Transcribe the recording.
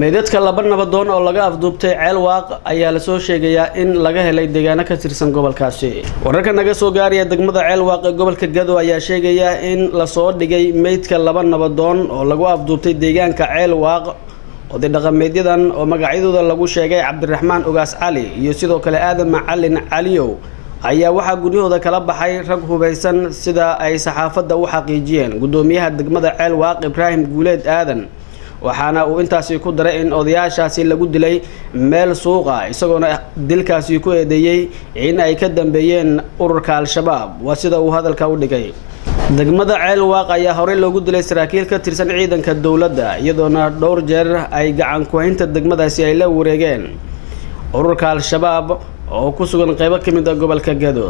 meedadka laba nabadoon oo laga afduubtay Ceelwaaq ayaa la soo sheegayaa in laga helay deegaano ka tirsan gobolkaasi. Wararka naga soo gaaraya degmada Ceelwaaq ee gobolka Gado ayaa sheegaya in la soo dhigay meydka laba nabadoon oo lagu afduubtay deegaanka Ceelwaaq. Oday dhaqameedyadan oo magacyadooda lagu sheegay Cabdiraxmaan Ugaas Cali iyo sidoo kale Aadan Macalin Caliyow ayaa waxa guryahooda kala baxay rag hubeysan sida ay saxaafadda u xaqiijiyeen gudoomiyaha degmada Ceelwaaq Ibraahim Guuleed Aadan. waxaana uu intaasi ku daray in odayaashaasi lagu dilay meel suuqa isagoona dilkaasi ku eedeeyay in ay ka dambeeyeen ururka Al-Shabaab waa sida uu hadalka u dhigay. degmada Ceelwaaq ayaa hore loogu dilay saraakiil ka tirsan ciidanka dawladda iyadoona dhowr jeer ay gacan ku haynta degmadaasi ay la wareegeen ururka Al-Shabaab oo ku sugan qaybo ka mid ah gobolka Gado.